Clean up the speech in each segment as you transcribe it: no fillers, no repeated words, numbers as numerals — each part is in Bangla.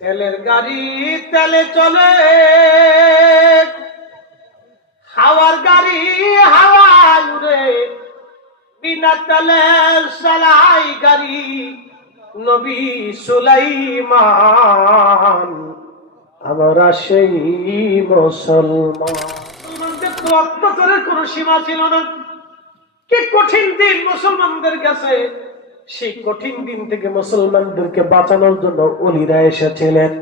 তেলের গাড়ি তেলে চলে, হাওয়ার গাড়ি হাওয়ায় উড়ে, বিনা তেলে চালাই গাড়ি নবী সুলাইমান। আমরা সেই মুসলমান। মুসলমানদের তো অত্যাচারের কোন সীমা ছিল না। কি কঠিন দিন মুসলমানদের কাছে। সেই কঠিন দিন থেকে মুসলমানদেরকে বাঁচানোর জন্য ওলিরা এসেছিলেন।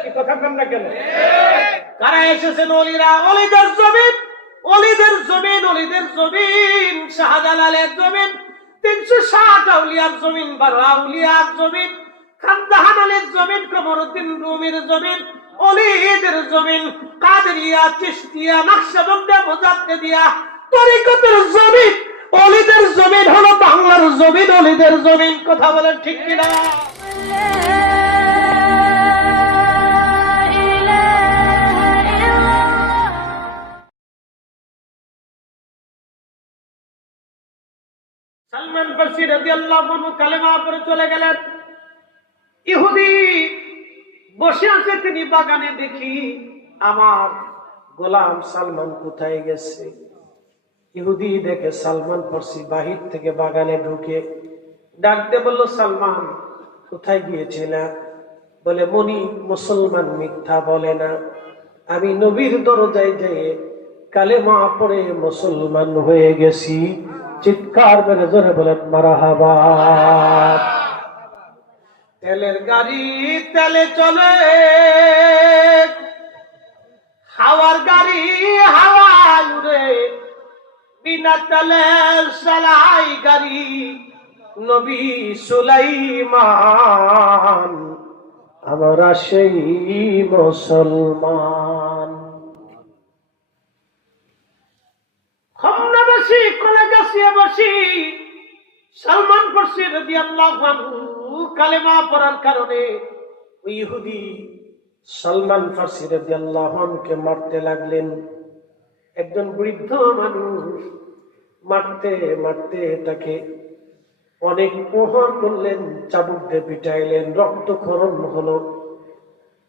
কি কথা বলেন না কেন? কারা এসেছেন? ওলিরা। ওলিদের জমিন, ওলিদের জমিন, ওলিদের জমিন, শাহজালালের জমিন, 360 আউলিয়ার জমিন, 12 আউলিয়ার জমিন, খানজাহান আলীর জমিন, কমরউদ্দিন রুমির জমিন, ওলিদের জমিন, কাদেরিয়া, চিশতিয়া, নকশবন্দিয়া, মুজাদ্দিদিয়া তরিকতের জমিন। ওলিদের জমিন হলো বাংলার জমিন, ওলিদের জমিন। কথা বলেন ঠিক কিনা? সালমান ফারসি রাদিয়াল্লাহু আনহু কালেমা পড়ে চলে গেলেন। ইহুদি বসে আছে, তিনি বাগানে, দেখি আমার গোলাম সালমান কোথায় গেছে। ইহুদি দেখে সালমান ফারসি বাহির থেকে বাগানে ঢুকে ডাকতে বলল, সালমান কোথায় গিয়েছিল? বলে, মনি মুসলমান মিথ্যা বলে না, আমি নবীর দরজায় যেয়ে কালেমা পড়ে মুসলমান হয়ে গেছি। চিৎকার মেরে জোরে বলেন মারহাবা। তেলের গাড়ি তেলে চলে, হাওয়ার গাড়ি হাওয়ায় উড়ে, বিনা তেলে চালাই গাড়ি নবী সুলাইমান। আমরা সেই মুসলমান। খমনাবাসী কলেগাছিয়াবাসী সালমান ফারসি রাদিয়াল্লাহু আনহু কালেমা পড়ার কারণে ওই ইহুদি সালমান ফারসি রাদিয়াল্লাহু আনহুকে মারতে লাগলেন। একজন বৃদ্ধ মানুষ মারতে মারতে তাকে অনেক প্রহার করলেন, চাবুক দিয়ে পিটাইলেন, রক্তক্ষরণ হলো।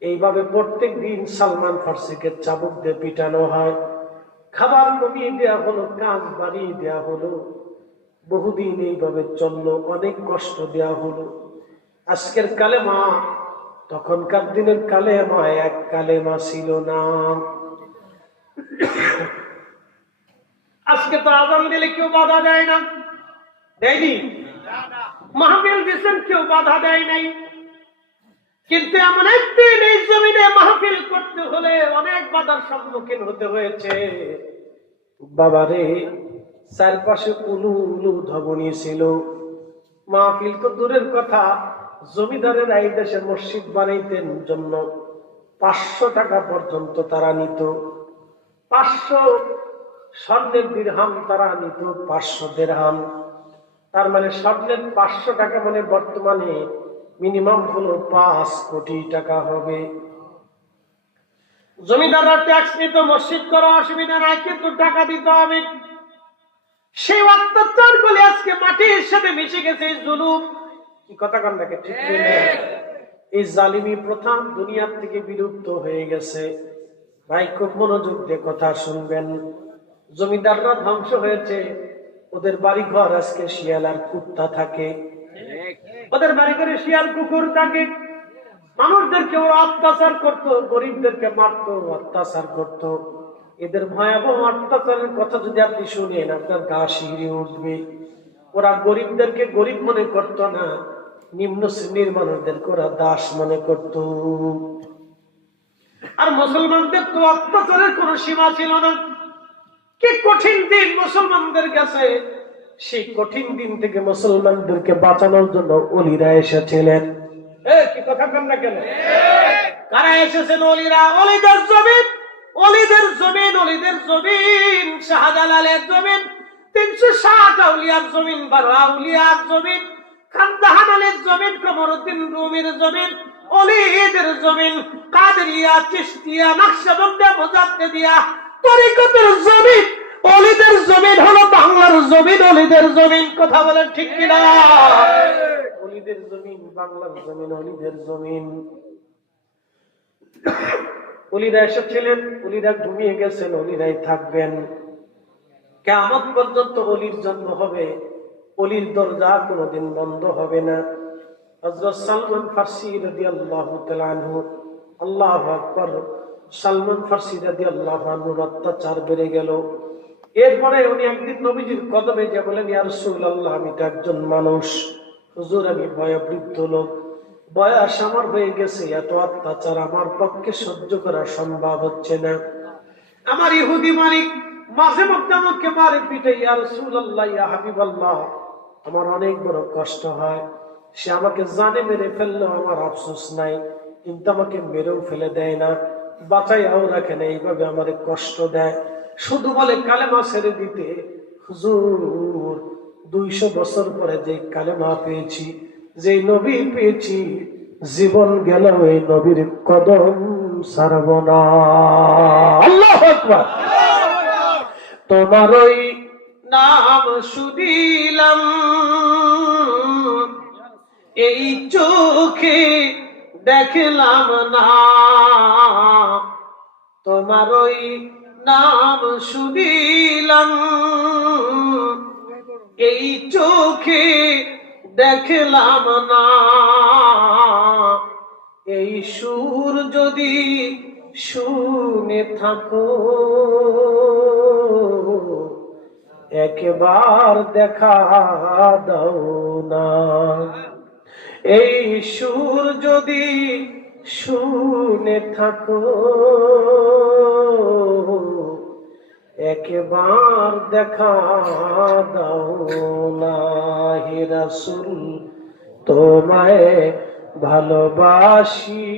এইভাবে প্রত্যেক দিন সালমান ফারসিকে চাবুক দিয়ে পিটানো হয়। খাবার কমিয়ে দেয়া হলো, কাজ বাড়িয়ে দেয়া হলো। বহুদিন এইভাবে চললো, অনেক কষ্ট দেয়া হলো। আজকের কালেমা তখনকার দিনের কালেমা এক কালেমা ছিল না। আজকে তো আযান দিলে কেউ বাধা দেয় না, দেয়নি? মাহফিল দিচ্ছেন, কেউ বাধা দেয় নাই। কিন্তু এমন একদিন এই জমিনে মাহফিল করতে হলে অনেক বাধার সম্মুখীন হতে হয়েছে। বাবারে, চারপাশে উলু উলু ধবনি ছিল। মাহফিল তো দূরের কথা, জমিদারেরা এই দেশে মসজিদ বানাইতেন জন্য 500 টাকা পর্যন্ত তারা নিত। 500 স্বর্ণের দিরহাম তারা নিত, 500 দিরহাম। তার মানে স্বর্ণের 500 টাকা মানে বর্তমানে মিনিমাম হলো 5 কোটি টাকা হবে। জমিদাররা ট্যাক্স নিত, মসজিদ করা অসুবিধা নাই, কিন্তু টাকা দিতে হবে। সেই অত্যাচার গুলি আজকে মাটির সাথে মিশে গেছে। জুলুম, কি কথা কন নাকি? ঠিক না? এই জালিমি প্রথা দুনিয়ার থেকে বিলুপ্ত হয়ে গেছে। ভাই খুব মনোযোগ দিয়ে কথা শুনবেন। জমিদাররা ধ্বংস হয়েছে, ওদের বাড়ি ঘর আজকে শিয়াল আর কুত্তা থাকে। ওদের বাড়ি ঘরে শিয়াল কুকুর থাকে। মানুষদেরকে ওরা অত্যাচার করতো, গরিবদেরকে মারতো, অত্যাচার করতো। এদের ভয়াবহ অত্যাচারের কথা যদি আপনি শুনেন, আপনার গা শিহরে উঠবে। ওরা গরিবদেরকে গরিব মনে করতো না, নিম্ন শ্রেণীর মানুষদেরকে ওরা দাস মনে করত। আর মুসলমানদের তো অত্যাচারের কোন সীমা ছিল না। কি কঠিন দিন মুসলমানদের কাছে। সেই কঠিন দিন থেকে মুসলমানদেরকে বাঁচানোর জন্য ওলিরা এসেছিলেন। কি কথা বলেন না কেন? কারা এসেছেন? ওলিরা। ওলিদের জমিন, ওলিদের জমিন, ওলিদের জমিন, শাহজালালের জমিন, 360 আউলিয়ার জমিন, 12 আউলিয়ার জমিন, খানজাহান আলীর জমিন, কমরউদ্দিন রুমির জমিন, ওলিদের জমিন, কাদেরিয়া, চিশতিয়া, নকশবন্দিয়া, মুজাদ্দিদিয়া তরিকতের জমিন। ওলিদের জমিন হলো বাংলার জমিন, ওলিদের জমিন। কথা বলেন ঠিক কিনা? ওলিদের জমিন বাংলার জমিন, ওলিদের জমিন। ওলিরা এসেছিলেন, ওলিরা ঘুমিয়ে গেছেন, ওলিরাই থাকবেন। কিয়ামত পর্যন্ত ওলির জন্ম হবে, ওলির দরজা কোনোদিন বন্ধ হবে না। হযরত সালমান ফারসি রাদিয়াল্লাহু তাআলা আনহু, আল্লাহু আকবার, সালমান ফারসি রাদিয়াল্লাহু আনহুর অত্যাচার বেড়ে গেল। এরপরে উনি একদিন নবীজির কদমে যে বলেন, ইয়া রাসূলুল্লাহ, আমি তো একজন মানুষ, হুজুর আমি বয়োবৃদ্ধ লোক, বয়স আমার হয়ে গেছে, এত অত্যাচার আমার পক্ষে সহ্য করা সম্ভব হচ্ছে না। আমার ইহুদি মালিক মাঝে মধ্যে আমাকে মারে পিটে, ইয়া রাসূলুল্লাহ, ইয়া হাবিবাল্লাহ, আমার অনেক বড় কষ্ট হয়। সে আমাকে জানে মেরে ফেললেও আমার আফসোস নাই, কিন্তু আমাকে মেরেও ফেলে দেয় না, বাঁচাইয়াও রাখে না, এইভাবে আমার কষ্ট দেয়। শুধু বলে কালেমা ছেড়ে দিতে। হুজুর, 200 বছর পরে যে কালেমা পেয়েছি, যে নবী পেয়েছি, জীবন গেল এই নবীর কদম ছাড়ব না। আল্লাহু আকবার। তোমার ওই নাম শুনিলাম, এই চোখে দেখলাম না, তোমার ওই নাম শুনিলাম, এই চোখে দেখলাম না, এই সুর যদি শুনে থাকো, একবার দেখা দাও না, এই সুর যদি শুনে থাকো, একবার দেখা দাও না। হে রাসূল, তোমায় ভালোবাসি,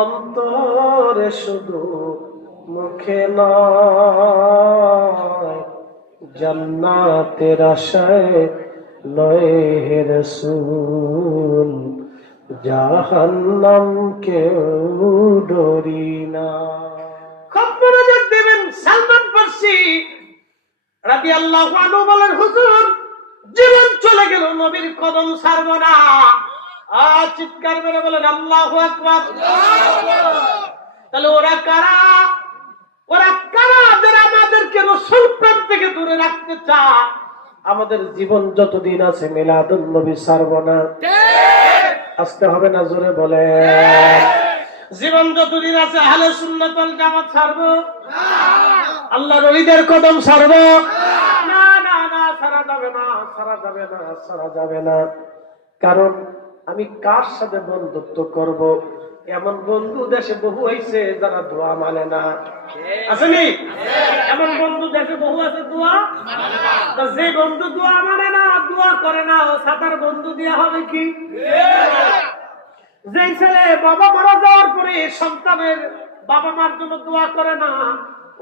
অন্তরে শুধু, মুখে নয়, জান্নাতের আশায় নয় হে রাসূল, জাহান্নাম কেউ ডরি না। খুব মনোযোগ দেবেন। সালমান ফারসি রাদিয়াল্লাহু আনহু বলেন, হুজুর, জীবন চলে গেল, নবীর কদম ছাড়ব না। চিৎকার করে বলেন আল্লাহু আকবার। তাহলে ওরা কারা? ওরা কারা যারা আমাদেরকে রাসূল প্রেম থেকে দূরে রাখতে চায়? আমাদের জীবন যতদিন আছে মিলাদুন নবী ছাড়ব না। আসতে হবে না, জোরে বলে। জীবন যতদিন আছে আহলে সুন্নাত ওয়াল জামাত ছাড়ব না, আল্লাহর ওলিদের কদম ছাড়ব না। না না, ছাড়া যাবে না, ছাড়া যাবে না, ছাড়া যাবে না। কারণ আমি কার সাথে বন্ধুত্ব করব? এমন বন্ধু দেশে বহু হয়েছে যারা দোয়া মানে না, আসেনি? এমন বন্ধু দেশে বহু আছে, দোয়া মানে না। যে বন্ধু দোয়া মানে না, দোয়া করে না, ও সাতার বন্ধু দিয়া হবে কি? যে ছেলে বাবা মারা যাওয়ার পরে সন্তানের বাবা মার জন্য দোয়া করে না,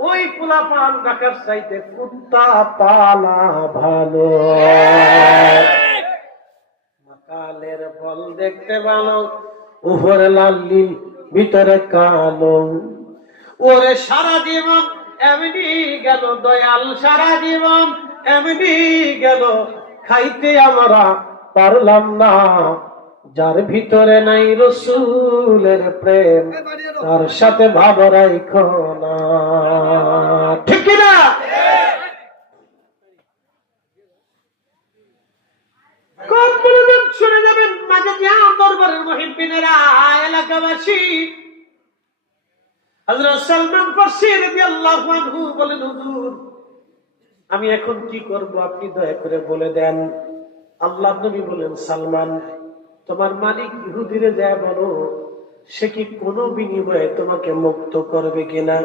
ওই পোলাপান রাখার চাইতে কুত্তা পালা ভালো। কালের ফল দেখতে ভালো, উপরে লাল নীল ভিতরে কালো, ওরে সারা জীবন এমনি গেল দয়াল, সারা জীবন এমনি গেল, খাইতে আমরা পারলাম না। যার ভিতরে নাই রাসূলের প্রেম, তার সাথে ভাব রাখো না। ঠিক কি না? শুনে যাবেন মাঝে দরবারের মুহিব্বিনেরা, এলাকাবাসী। হযরত সালমান ফারসি রাদিয়াল্লাহু আনহু বলেন, হুজুর, আমি এখন কি করব আপনি দয়া করে বলে দেন। আল্লাহর নবী বলেন, সালমান, তোমার মালিক ইহুদিরে যায় বলো, সে কি কোনো বিনিময়ে তোমাকে মুক্ত করবে কিনা।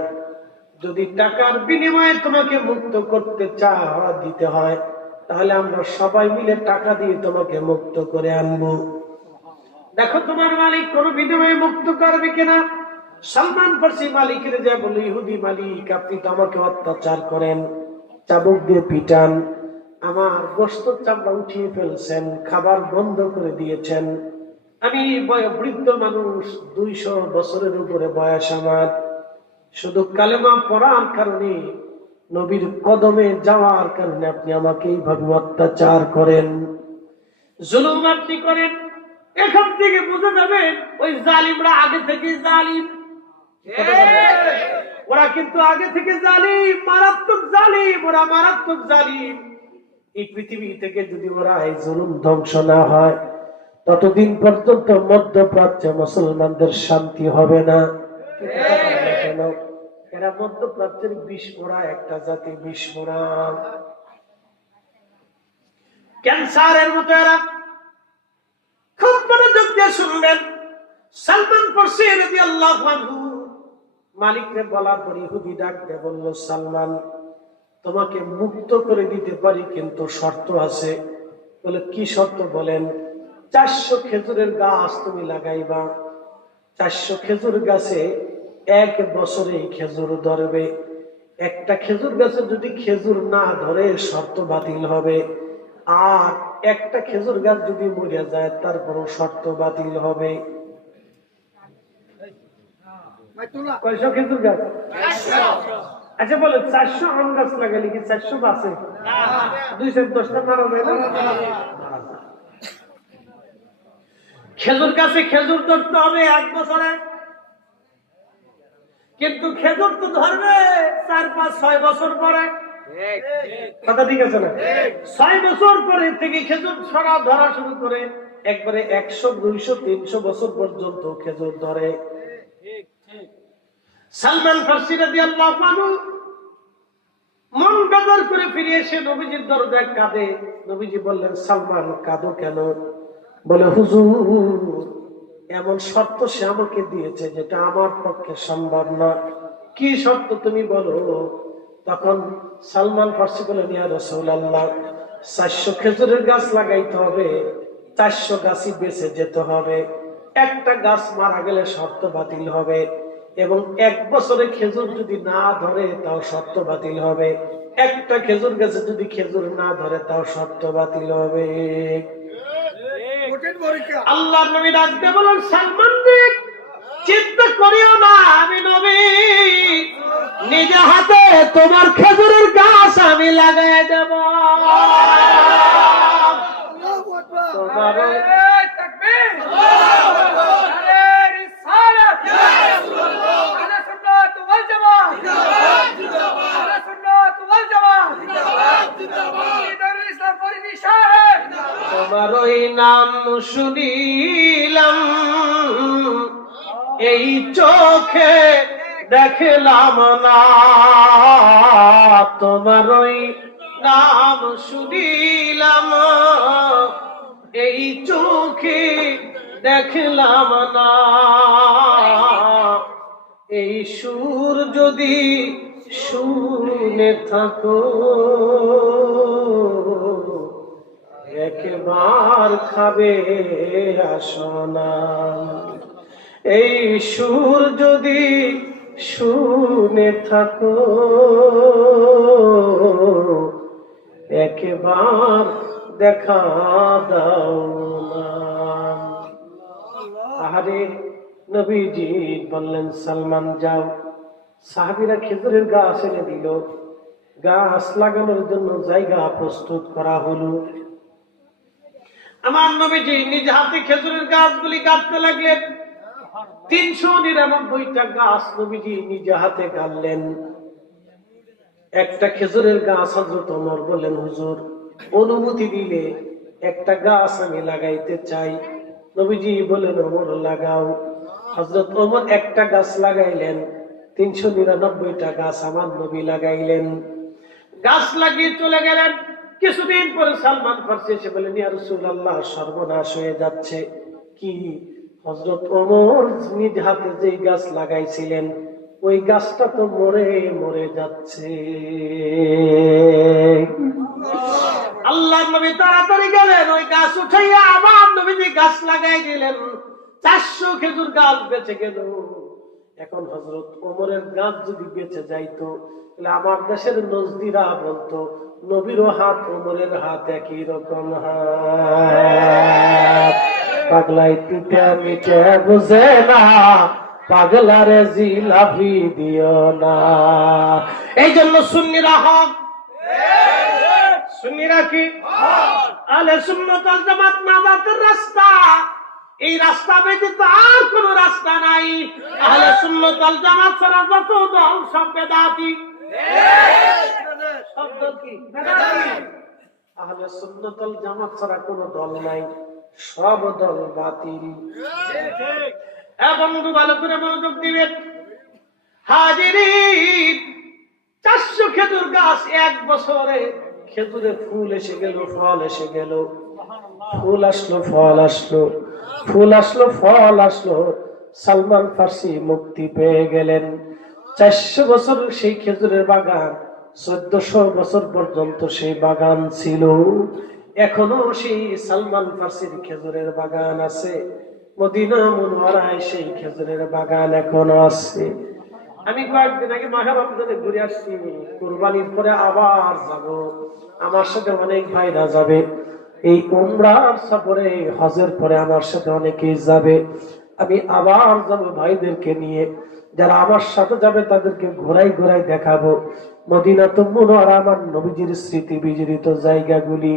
যদি টাকার বিনিময়ে তোমাকে মুক্ত করতে দিতে হয়, তাহলে আমরা সবাই মিলে টাকা দিয়ে তোমাকে মুক্ত করে আনবো। দেখো তোমার মালিক কোন বিনিময়ে মুক্ত করবে কিনা। সালমান ফারসি মালিকের যা বলে, ইহুদি মালিক, আপনি তো আমাকে অত্যাচার করেন, চাবুক দিয়ে পিটান, আমার গোশত চামড়া উঠিয়ে ফেলছেন, খাবার বন্ধ করে দিয়েছেন। আমি বৃদ্ধ মানুষ, 200 বছরের উপরে বয়স আমার। শুধু কালেমা পড়ার কারণে, নবীর কদমে যাওয়ার কারণে আপনি আমাকে এইভাবে অত্যাচার করেন, জুলুম আপনি করেন। এখান থেকে বুঝে যাবেন ওই জালিমরা আগে থেকে জালিম, ওরা কিন্তু আগে থেকে জালিম, মারাত্মক জালিম, ওরা মারাত্মক জালিম। এই পৃথিবী থেকে যদি ওরা এই জুলুম ধ্বংস না হয় ততদিন পর্যন্ত মধ্যপ্রাচ্যে মুসলমানদের শান্তি হবে না। কেন? এরা মধ্যপ্রাচ্যের বিস্ফোরা একটা জাতি, বিস্ফোরা ক্যান্সারের মতো। এরা খুব মনোযোগ দিয়ে শুনবেন। সালমান ফারসি রাদিয়াল্লাহু আনহু মালিককে বলার পর ইহুদি ডাক দিয়ে বলল, সালমান, তোমাকে মুক্ত করে দিতে পারি, কিন্তু শর্ত আছে। বলে, কি শর্ত বলেন? 400 খেজুরের গাছ তুমি লাগাইবা, 400 খেজুর গাছে 1 বছরেই খেজুর ধরবে। একটা খেজুর গাছে যদি খেজুর না ধরে শর্ত বাতিল হবে, আর একটা খেজুর গাছ যদি মরে যায় তারপরও শর্ত বাতিল হবে। 100 খেজুর গাছ? আচ্ছা বলে 400 আম গাছ লাগালে কি 400 বাঁচে? 210টা মারা যায় না? খেজুর গাছে খেজুর ধরতে হবে 1 বছরে, কিন্তু খেজুর তো ধরবে 4, 5, 6 বছর পরে। কথা ঠিক আছে না? 6 বছর পরে থেকে খেজুর ছড়া ধরা শুরু করে একবারে 100, 200, 300 বছর পর্যন্ত খেজুর ধরে। সালমান ফারসি রাদিয়াল্লাহু আনহু মন বেজার করে ফিরে এসে নবীজির দরজায় কাঁদে। নবীজি বললেন, সালমান, কাঁদো কেন? বলে, হুজুর, এমন শর্ত সে আমাকে দিয়েছে যেটা আমার পক্ষে সম্ভব না। কি শর্ত তুমি বলো? তখন সালমান ফারসি বলেন, ইয়া রাসূলুল্লাহ, 400 খেজুরের গাছ লাগাইতে হবে, 400 গাছই বেঁচে যেতে হবে। একটা গাছ মারা গেলে শর্ত বাতিল হবে, এবং 1 বছরে খেজুর যদি না ধরে তাও শর্ত বাতিল হবে। একটা খেজুর গাছে যদি খেজুর না ধরে তাও শর্ত বাতিল হবে। আল্লাহ নবী ডাকতে বলেন, সালমান রে, চিন্তা করিও না, আমি নবী নিজে হাতে তোমার খেজুরের গাছ আমি লাগাই দেব। তোমার ওই নাম শুনিলাম, এই চোখে দেখলাম না। তোমার ওই নাম শুনিলাম, এই চোখে দেখলাম না। এই সুর যদি শুনে থাকো, একবার খাবে আসনা। এই সুর যদি শুনে থাকো, একবার দেখা দাও না। আহারে, নবীজি বললেন, সালমান যাও। সাহাবীরা খেজুরের গাছ এনে দিল, গাছ লাগানোর জন্য জায়গা প্রস্তুত করা হলো। আমার নবীজি নিজ হাতে খেজুরের গাছগুলি কাটতে লাগলেন। 399টা গাছ নবীজি নিজে হাতে কাটলেন। একটা খেজুরের গাছ হযরত ওমর বললেন, হুজুর, অনুমতি দিলে একটা গাছ আমি লাগাইতে চাই। নবীজি বলেন, ওমর লাগাও। হযরত ওমর একটা গাছ লাগাইলেন, 399টা গাছ আমার নবী লাগাইলেন। গাছ লাগিয়ে চলে গেলেন। কিছুদিন পরে সালমান ফারসি এসে বলেন, ইয়া রাসূলুল্লাহ, সর্বনাশ হয়ে যাচ্ছে। কি? হযরত ওমর নিজ হাতে যে গাছ লাগাইছিলেন ওই গাছটা তো মরে মরে যাচ্ছে। আল্লাহর নবী তাড়াতাড়ি গেলেন, ওই গাছ উঠাইয়া আবার নবীজি গাছ লাগাই দিলেন। 400 খেজুর গাছ বেঁচে গেল। এখন হযরত ওমরের গাছ যদি বেঁচে যাইতো তাহলে আমার দেশের নজদিরা বলতো, নবীর হাত ওমরের হাত একই রকম হাত। পাগলাই পিঠা মিঠে বুঝে না, পাগলারে জিলাপি দিও না। এই জন্য সুন্নিরা হক, সুন্নিরা কি? আহলে সুন্নাত ওয়াল জামাত নাজাতের রাস্তা। এই রাস্তা ব্যতীত আর কোন রাস্তা নাই। আহলে সুন্নাত ওয়াল জামাত ছাড়া যত দল সব বেদাতি। শব্দ কি? বেদাতি। আহলে সুন্নাত ওয়াল জামাত ছাড়া কোন দল নাই, সব দল বাতিল। বন্ধু ভালো করে মনোযোগ দিবেন। হাজিরিন, 400 খেজুর গাছ এক বছরে খেজুরে ফুল এসে গেল, ফল এসে গেল, ফুল আসলো, ফল আসলো, ফুল আসলো, ফল আসলো। সালমান ফার্সি মুক্তি পেয়ে গেলেন। 400 বছর সেই খেজুরের বাগান, 1400 বছর পর্যন্ত সেই বাগান ছিল। এখনো সেই সালমান ফার্সির খেজুরের বাগান আছে। মদিনা মুনওয়ারায় সেই খেজুরের বাগান এখনো আছে। আমি কয়েকদিন আগে মাহে রমজানে ঘুরে আসছি। কুরবানির পরে আবার যাব, আমার সাথে অনেক ভাইরা যাবে। এই উমরার সফরে, হজের পরে আমার সাথে অনেকেই যাবে। আমি আবার যাব ভাইদেরকে নিয়ে। যারা আমার সাথে যাবে তাদেরকে ঘোরাই ঘোরাই দেখাবো মদিনাতুল মুনওয়ারা, আমার নবীজির স্মৃতি বিজড়িত জায়গাগুলি।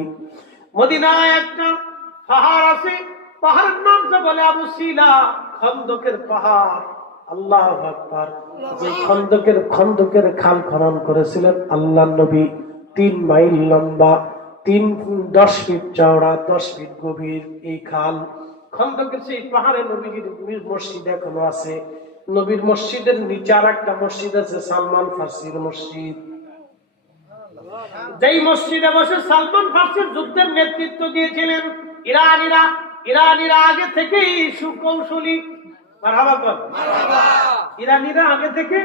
মদিনায় একটা পাহাড় আছে, পাহাড়ের নাম জবল আবু সিলা, খন্দকের পাহাড়। আল্লাহু আকবার। যে খন্দকের খাল খনন করেছিলেন আল্লাহর নবী, 3 মাইল লম্বা, 10 ফিট চওড়া, 10 ফিট গভীর এই খাল। খন্দকের সেই পাহাড়ে নবীর মসজিদ এখনো আছে। নবীর মসজিদের নিচে আর একটা মসজিদ আছে, সালমান ফার্সির মসজিদ। যেই মসজিদে বসে সালমান ফার্সির যুদ্ধের নেতৃত্ব দিয়েছিলেন ইরানিরা আগে থেকেই সুকৌশলী। ইরানিরা আগে থেকে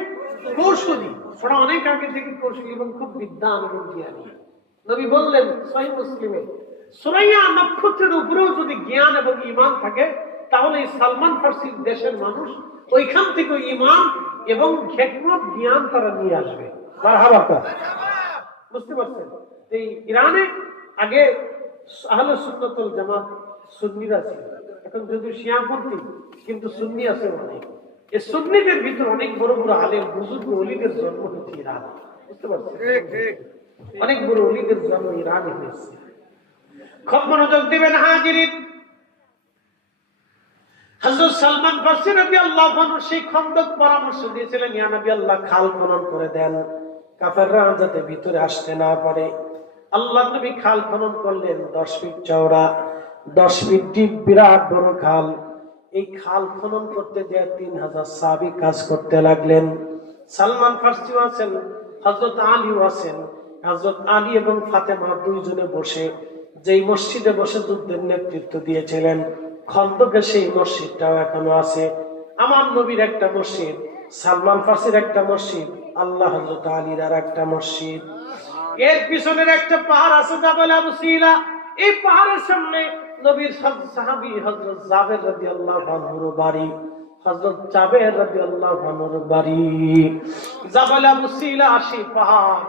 কৌশলী, ওরা অনেক আগে থেকে কৌশলী এবং খুব বিদ্বান এবং জ্ঞানী। নবী বললেন সহিহ মুসলিমে, সুরাইয়া নক্ষত্রের উপরেও যদি জ্ঞান এবং ঈমান থাকে, তাহলে এই সালমান ফার্সির দেশের মানুষ ওইখান থেকে ঈমান এবং হিকমত জ্ঞান তারা নিয়ে আসবে। মারহাবা। বুঝতে পারছেন? এই ইরানে আগে আহলে সুন্নাত ওয়াল জামাত সুন্নিরা ছিল, এখন যদি শিয়াপন্থী, কিন্তু সুন্নি আছে অনেক। এই সুন্নিদের ভিতর অনেক বড় বড় আলেম, বুজুর্গ ওলিদের জন্ম হচ্ছে ইরানে। বুঝতে পারছেন? অনেক বড় ওলিদের জন্ম ইরানে হয়েছে। খুব মনোযোগ দিবেন হাজিরিন। হযরত সালমান ফার্সি রাদিয়াল্লাহু আনহু সেই খন্দক পরামর্শ দিয়েছিলেন, ইয়া নবী আল্লাহ, খাল খনন করে দেন, কাফেররা যাতে ভিতরে আসতে না পারে। আল্লাহর নবী খাল খনন করলেন, 10 ফিট চওড়া, 10 ফিট ডিপ, বিরাট বড় খাল। এই খাল খনন করতে যে 3000 সাহাবী কাজ করতে লাগলেন। সালমান ফার্সিও আছেন, হযরত আলীও আছেন। হযরত আলী এবং ফাতেমা দুইজনে বসে, যেই মসজিদে বসে যুদ্ধের নেতৃত্ব দিয়েছিলেন, খন্দকে সেই মসজিদটাও এখনো আছে। আমার নবীর একটা মসজিদ, সালমান ফার্সির একটা মসজিদ, আল্লাহ হযরত আলীর আর একটা মসজিদ। এর পিছনের একটা পাহাড় আছে জাবাল আবু সিলা। এই পাহাড়ের সামনে নবীর সাহাবী হযরত জাবের রাদিয়াল্লাহু আনহুর বাড়ি। হযরত জাবের রাদিয়াল্লাহু আনহুর বাড়ি জাবাল আবু সিলা, সেই পাহাড়,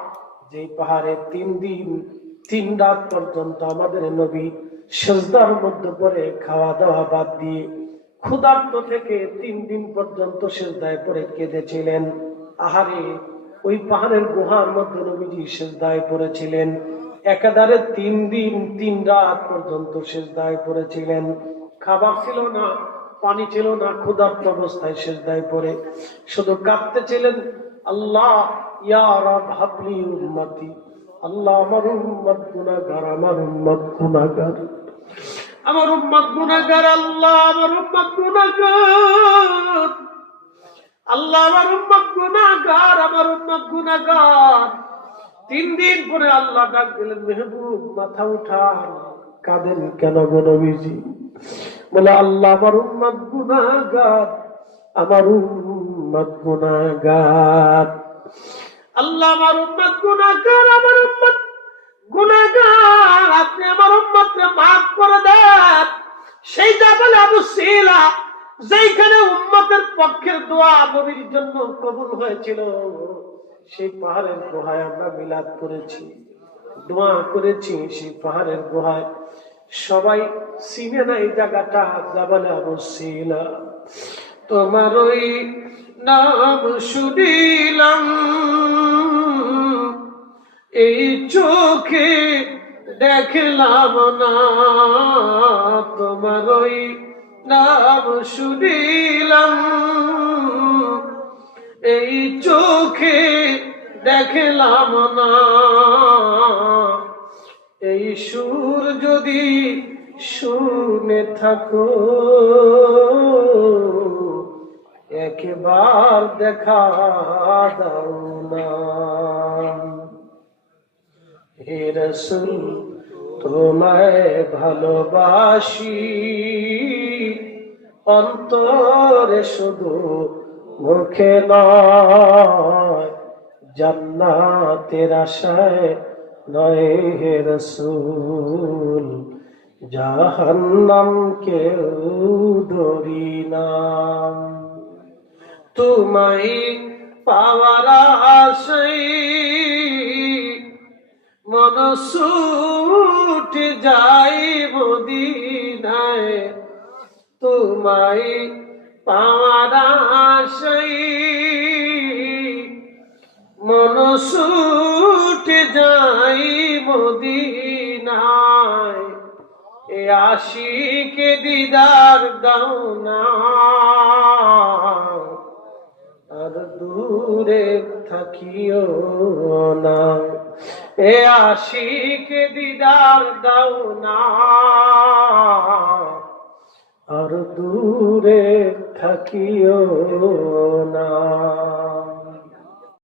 যে পাহাড়ে 3 দিন 3 রাত পর্যন্ত আমাদের নবী সিজদার মধ্যে পড়ে, খাওয়া দাওয়া বাদ দিয়ে ক্ষুধার্ত থেকে 3 দিন পর্যন্ত সিজদায় পড়ে কেঁদেছিলেন। আহারে, ওই পাহাড়ের গুহার মধ্যে নবীজি সিজদায় পড়েছিলেন। একাধারে 3 দিন 3 রাত পর্যন্ত সিজদায় পড়েছিলেন। খাবার ছিল না, পানি ছিল না, ক্ষুধার্ত অবস্থায় সিজদায় পড়ে শুধু কাঁদতেছিলেন, আল্লাহ ইয়া রাব হাবলি উম্মতি, আল্লাহ আমার উম্মত গুনাহগার, আমার উম্মত গুনাহগার, আমার উম্মত গুনাহগার, আল্লাহ আমার উম্মত গুনাহগার, আল্লাহ আমার উম্মত গুনাহগার, আমার উম্মত গুনাহগার। 3 দিন পরে আল্লাহ ডাক দিলেন, মেহবুব মাথা উঠান, কাঁদেন কেন গো নবীজি? বলে, আল্লাহ আমার উম্মত গুনাহগার, আমার উম্মত গুনাহগার, আল্লাহ আমার উম্মত গুনাহগার, আমার উম্মত গুনাহগার, আপনি আমার উম্মতকে মাফ করে দেন। সেই জাবাল আবু সিলা, যেখানে উম্মতের পক্ষের দোয়া নবীর জন্য কবুল হয়েছিল, সেই পাহাড়ের গুহায় আমরা মিলাদ করেছি, দোয়া করেছি। সেই পাহাড়ের গুহায় সবাই চিনে না এই জায়গাটা, জাবাল আবু সিলা। তোমার ওই নাম শুনিলাম, এই চোখে দেখলাম না, তোমার ওই নাম শুনিলাম, এই চোখে দেখলাম না। এই সুর যদি শুনে থাকো, একবার দেখা দাও না। হে রাসূল তোমায় ভালোবাসি, অন্তরে শুধু মুখে নয়, জান্নাতের আশায় নয় হে রাসূল, জাহান্নাম কেউ ধরি না। তোমায় পাওয়ার আশায় মন ছুটে যাই মদিনায়, তোমায় পাওয়ার আশায় মন ছুটে যাই মদিনায়। এ আশিকে দিদার দাও না, আর দূরে থাকিও না। এ আশিকে দিদার দাও না, আর দূরে থাকিও না।